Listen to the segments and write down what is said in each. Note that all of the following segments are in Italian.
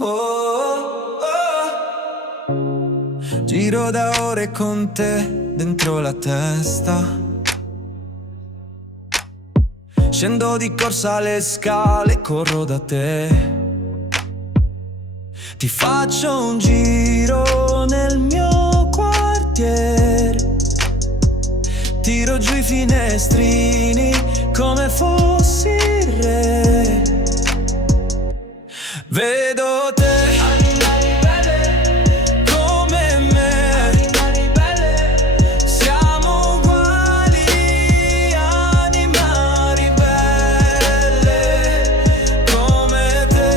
Oh, oh. Giro da ore con te dentro la testa. Scendo di corsa le scale, corro da te. Ti faccio un giro nel mio quartiere. Tiro giù i finestrini come fossi il re. Vedo te, animali belle, come me, animali belle. Siamo uguali, animali belle, come te,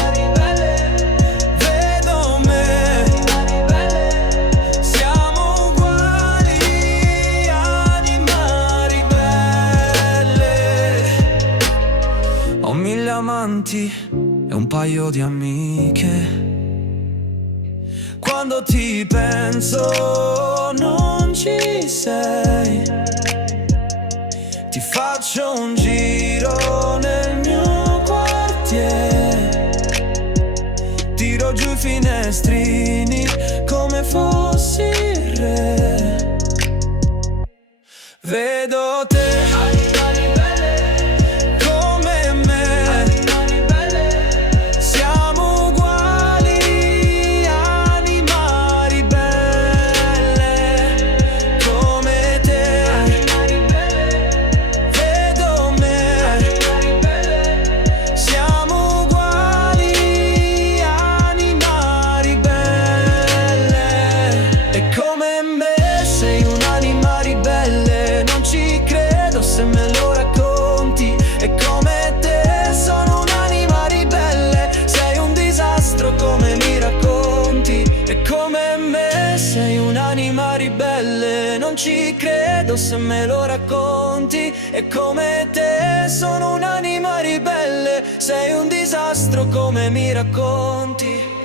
animali belle. Vedo me, animali belle. Siamo uguali, animali belle. Ho 1000 amanti e un paio di amiche. Quando ti penso non ci sei. Ti faccio un giro nel mio quartiere. Tiro giù i finestrini come fossi il re. Vedo te, animali belle, come me, animali belle. Siamo uguali, animali belle, come te, animali belle. Vedo me, animali belle. Siamo uguali, animali belle. E come me sei un'anima ribelle. Non ci credo se me lo racconti. E come te sono un'anima ribelle. Sei un disastro come mi racconti. E come me sei un'anima ribelle. Non ci credo se me lo racconti. E come te sono un'anima ribelle. Sei un disastro come mi racconti.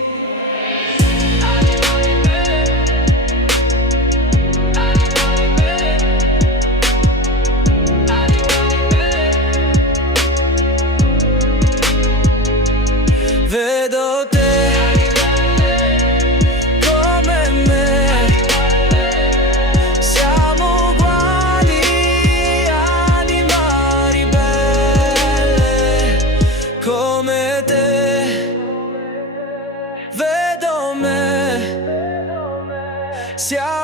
Vedo te, come me. Siamo uguali, animali belle, come te. Vedo me. Siamo